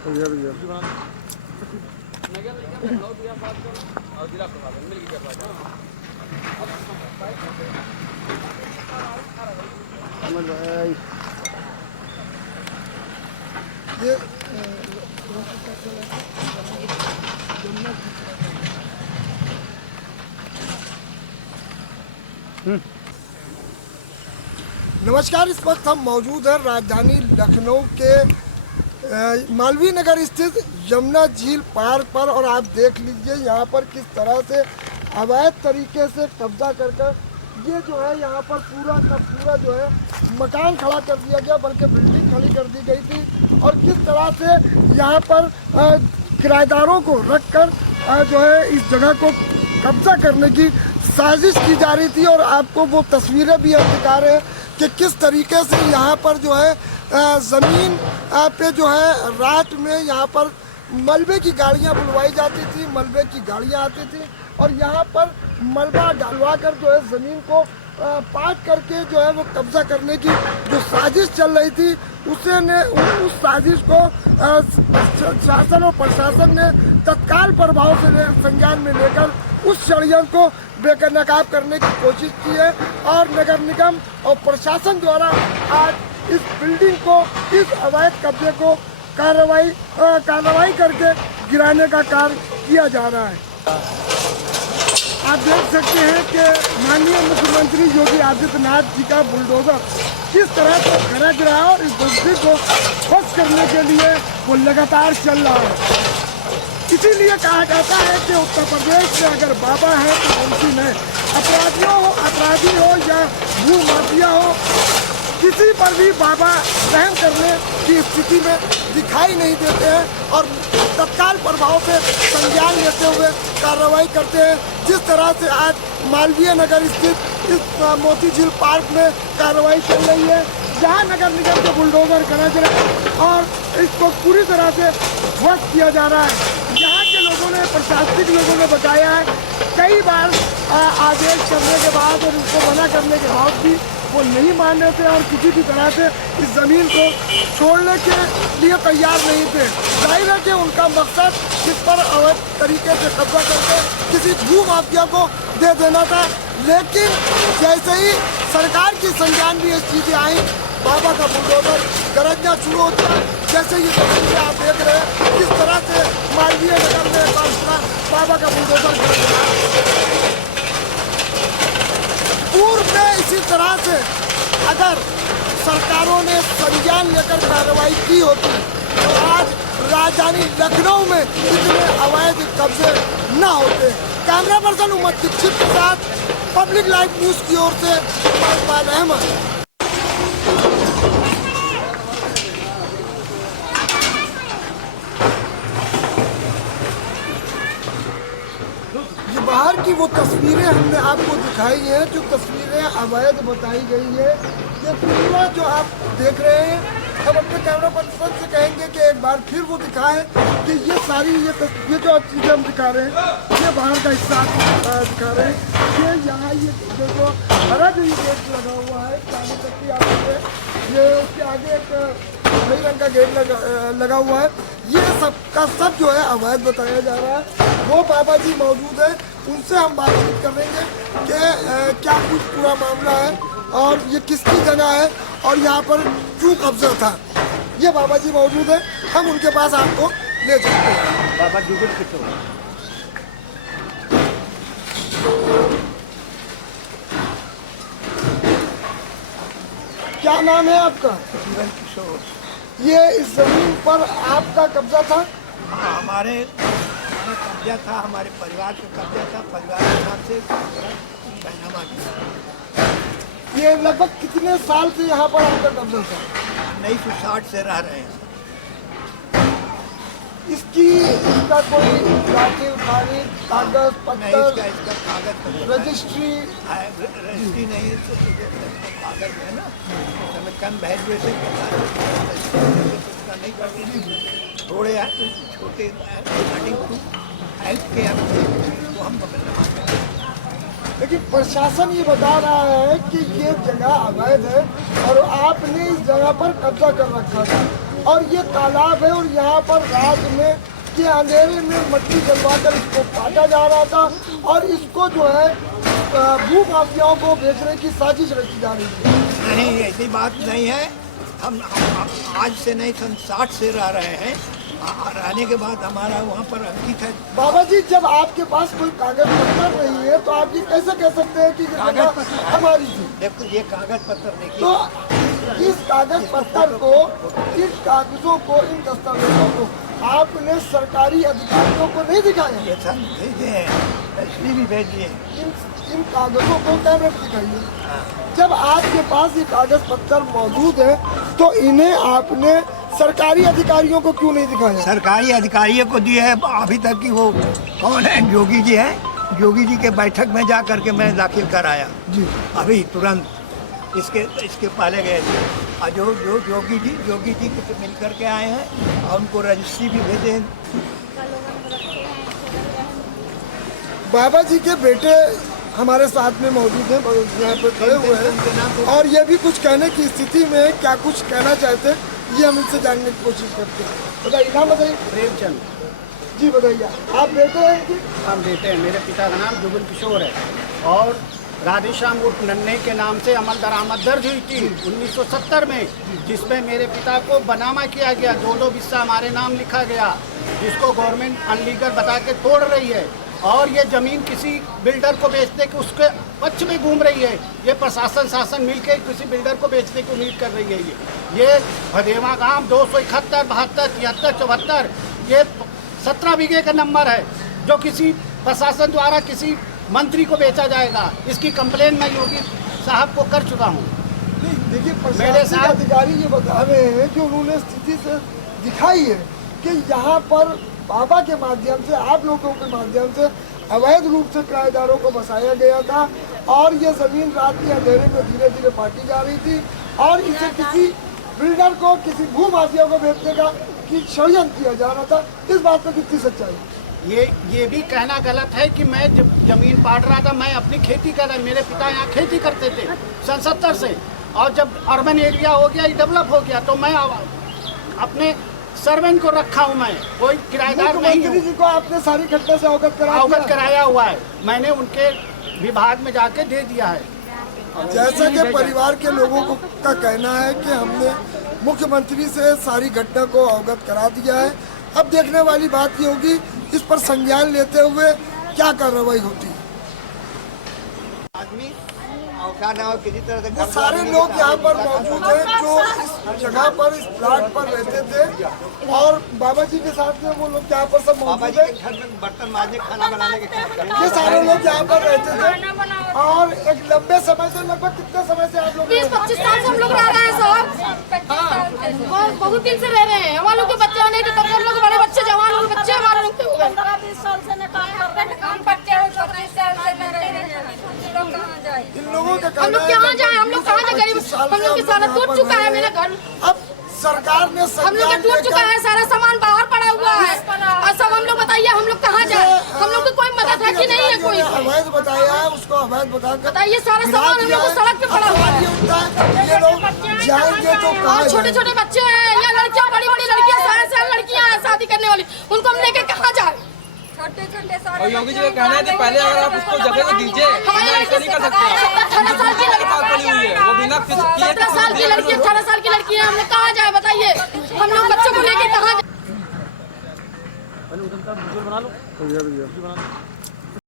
ये नमस्कार। इस वक्त हम मौजूद हैं राजधानी लखनऊ के मालवीय नगर स्थित यमुना झील पार्क पर, और आप देख लीजिए यहाँ पर किस तरह से अवैध तरीके से कब्जा कर ये जो है यहाँ पर पूरा का पूरा जो है मकान खड़ा कर दिया गया, बल्कि बिल्डिंग खड़ी कर दी गई थी। और किस तरह से यहाँ पर किराएदारों को रखकर जो है इस जगह को कब्जा करने की साजिश की जा रही थी। और आपको वो तस्वीरें भी हम दिखा रहे हैं कि किस तरीके से यहाँ पर जो है ज़मीन पे जो है रात में यहाँ पर मलबे की गाड़ियाँ बुलवाई जाती थी, मलबे की गाड़ियाँ आती थी और यहाँ पर मलबा डालवा कर जो है ज़मीन को पाट करके जो है वो कब्जा करने की जो साजिश चल रही थी उस साजिश को शासन और प्रशासन ने तत्काल प्रभाव से संज्ञान में लेकर उस षड्यंत्र को बेनकाब करने की कोशिश की है। और नगर निगम और प्रशासन द्वारा आज इस बिल्डिंग को, इस अवैध कब्जे को कार्रवाई करके गिराने का कार्य किया जा रहा है। आप देख सकते हैं कि माननीय मुख्यमंत्री योगी आदित्यनाथ जी का बुलडोजर किस तरह से खड़ा गिरा और इस बस्ती को ध्वस्त करने के लिए वो लगातार चल रहा है। इसीलिए कहा जाता है कि उत्तर प्रदेश में अगर बाबा है तो मुमकिन है। अपराधी हो या भू माफिया हो, किसी पर भी बाबा रहम करने की स्थिति में दिखाई नहीं देते हैं और तत्काल प्रभाव से संज्ञान लेते हुए कार्रवाई करते हैं। जिस तरह से आज मालवीय नगर स्थित इस मोती झील पार्क में कार्रवाई चल रही है, जहां नगर निगम के बुलडोजर खड़ा है और इसको पूरी तरह से ध्वस्त किया जा रहा है। यहाँ के लोगों ने, प्रशासनिक लोगों ने बताया है कई बार आदेश करने के बाद और उसको मना करने के बाद भी वो नहीं मान रहे थे और किसी भी तरह से इस ज़मीन को छोड़ने के लिए तैयार नहीं थे। जाहिर है कि उनका मकसद इस पर अवैध तरीके से कब्जा करके किसी भू माफिया को दे देना था। लेकिन जैसे ही सरकार की संज्ञान भी इस चीज़ें आई, बाबा का बुलडोजर गरजना शुरू होता है। जैसे ये तस्वीरें आप देख रहे हैं किस तरह से मालवीय नगर में बाबा का बुलडोजर गरज रहा है। पूर्व में इसी तरह से अगर सरकारों ने संज्ञान लेकर कार्रवाई की होती तो आज राजधानी लखनऊ में इतने अवैध कब्जे न होते। कैमरा पर्सन उमर दीक्षित के साथ पब्लिक लाइव न्यूज़ की ओर से इकबाल अहमद। बाहर की वो तस्वीरें हमने आपको दिखाई हैं, जो तस्वीरें अवैध बताई गई है। ये पूरा जो आप देख रहे हैं, हम अपने कैमरा पर्सन से कहेंगे कि एक बार फिर वो दिखाएं कि ये सारी ये जो चीज़ें हम दिखा रहे हैं ये बाहर का हिस्सा दिखा रहे हैं। ये यहाँ ये जो हरा जो ये गेट लगा हुआ है चांदी तक आप ये उसके आगे एक नई रंग का गेट लगा हुआ है। ये सब का सब जो है अवैध बताया जा रहा है। वो बाबा जी मौजूद है, उनसे हम बातचीत करेंगे कि क्या कुछ पूरा मामला है और ये किसकी जगह है और यहाँ पर क्यों कब्जा था। ये बाबा जी मौजूद है, हम उनके पास आपको ले चलते हैं। बाबा जी क्या नाम है आपका? ये इस जमीन पर आपका कब्जा था? हमारे कब्जा था, हमारे परिवार का कब्जा था। परिवार के नाम से बैनामा किया। ये लगभग कितने साल से यहाँ पर आपका कब्जा था? 1960 से रह रहे हैं। इसका कोई कागज पत्र, इसका कागज रजिस्ट्री नहीं तो कागज है ना, हमें कम वैल्यू से नहीं करती। थोड़े छोटे के वो हम लेकिन प्रशासन ये बता रहा है कि ये जगह अवैध है और आपने इस जगह पर कब्जा कर रखा था और ये तालाब है और यहाँ पर रात में के अंधेरे में मट्टी जलवाकर इसको काटा जा रहा था और इसको जो है भू माफियाओं को बेचने की साजिश रची जा रही है। नहीं, ऐसी बात नहीं है। हम आज से नहीं, सन 60 से रह रहे हैं। रहने के बाद हमारा वहाँ पर अंकित है। बाबा जी, जब आपके पास कोई कागज पत्तर नहीं है तो आप ये कैसे कह सकते हैं कि ये जगह हमारी थी? देखो, ये कागज पत्र देखिए। तो इस कागज पत्तर को, इन कागजों को, इन दस्तावेजों को आपने सरकारी अधिकारियों को नहीं दिखाया? ये सब भेजे हैं, एसपी भी भेजिए। इन कागजों को कैमरे पर दिखाइए। जब आपके पास ये कागज पत्तर मौजूद है तो इन्हें आपने सरकारी अधिकारियों को क्यों नहीं दिखाया? सरकारी अधिकारियों को दिए है। अभी तक की वो कौन है, जोगी जी हैं। जोगी जी के बैठक में जा करके मैं दाखिल कराया जी, अभी तुरंत। इसके पहले गए थे और जो जोगी जी से मिल करके आए हैं और उनको रजिस्ट्री भी भेजे हैं। बाबा जी के बेटे हमारे साथ में मौजूद हैं, यहाँ पे खड़े हुए हैं और ये भी कुछ कहने की स्थिति में, क्या कुछ कहना चाहते हैं ये हम इनसे जानने की कोशिश करते हैं। बताइए, नाम बताइए। प्रेमचंद जी बताइए, आप बेटे हैं कि? हम बेटे हैं। मेरे पिता का नाम जुगल किशोर है और राधेश्याम उर्फ नन्हे के नाम से अमल दरामद दर्ज हुई थी 1970 में, जिसमें मेरे पिता को बनामा किया गया। 2 हिस्सा हमारे नाम लिखा गया, जिसको गवर्नमेंट अनलीगल बता के तोड़ रही है और ये ज़मीन किसी बिल्डर को बेचने के उसके पक्ष में घूम रही है। ये प्रशासन शासन मिलकर किसी बिल्डर को बेचने की उम्मीद कर रही है। ये भदेवा गांव 271, 72, 73, 74 ये 17 बीघे का नंबर है, जो किसी प्रशासन द्वारा किसी मंत्री को बेचा जाएगा। इसकी कंप्लेन मैं योगी साहब को कर चुका हूँ। देखिए, मेरे प्रशासनिक साथ अधिकारी ये बता रहे हैं कि उन्होंने स्थिति से दिखाई है कि यहाँ पर बाबा के माध्यम से, आप लोगों के माध्यम से अवैध रूप से किराएदारों को बसाया गया था और ये जमीन रात के अंधेरे में धीरे धीरे बांटी जा रही थी और इसे किसी बिल्डर को, किसी भू माफिया को बेचने का षड्यंत्र किया जा रहा था। इस बात पर कितनी सच्चाई? ये भी कहना गलत है कि मैं जब जमीन पाट रहा था, मैं अपनी खेती कर रहा। मेरे पिता यहाँ खेती करते थे सन 70 से, और जब अर्बन एरिया हो गया, डेवलप हो गया, तो मैं अपने सर्वेंट को रखा हूँ। मैं कोई किराएदार नहीं हूँ। जी को आपने सारी घटना से अवगत कराया हुआ है। मैंने उनके विभाग में जाके दे दिया है। जैसा कि परिवार के लोगों का कहना है कि हमने मुख्यमंत्री से सारी घटना को अवगत करा दिया है। अब देखने वाली बात ये होगी इस पर संज्ञान लेते हुए क्या कार्रवाई होती है। आदमी और क्या ना हो, किसी तरह से वो सारे लोग यहाँ पर मौजूद हैं जो इस जगह पर, इस प्लाट पर रहते थे और बाबा जी के साथ में वो लोग यहाँ पर सब मौजूद है। घर में बर्तन मांजने, खाना बनाने के काम करते हैं। ये सारे लोग यहाँ पर रहते थे और एक लंबे समय से, लगभग कितने समय से आप लोग? 20-25 साल से हम लोग रह रहे हैं साहब। बहुत दिन से रह रहे हैं। हमारे लोग के बच्चे नहीं थे, तब हम लोग बड़े बच्चे, जवान लोग बच्चे हमारे लोग हो गए। 15-20 साल से काम करते हैं, काम करते हैं, 25 साल से नहीं रह रहे हैं। लोग कहाँ जाए? इन लोगों का हम लोग कहाँ जाए? हम लोग कहाँ जाए? गरीब हम लोग की सारा टूट चुका है। मेरा घर अब सरकार ने हम लोग का टूट चुका है, सारा सामान बाहर पड़ा हुआ है और सब हम लोग बताइए हम लोग कहाँ जाए? हम लोग की कोई मदद है कि नहीं है? कोई अवैध बताया है, उसको अवैध बताइए। सारा सामान हम लोग को सड़क पे पड़ा हुआ है। ये लोग जाएंगे तो कहाँ? छोटे छोटे बच्चे हैं या लड़कियाँ, बड़ी बड़ी लड़कियाँ, सारे लड़कियाँ हैं शादी करने वाली, उनको हम लेके कहाँ जाए? छोटे सारे और योगी जी का कहना है कि पहले अगर आप उसको जगह को दीजिए, ऐसा नहीं कर सकते। 18 साल की लड़की, पड़ी हुई है, वो बिना किसी 17 साल की लड़की, 18 साल की लड़की है। हम लोग कहाँ जाए बताइए? हम लोग बच्चों को लेके कहाँ जाए?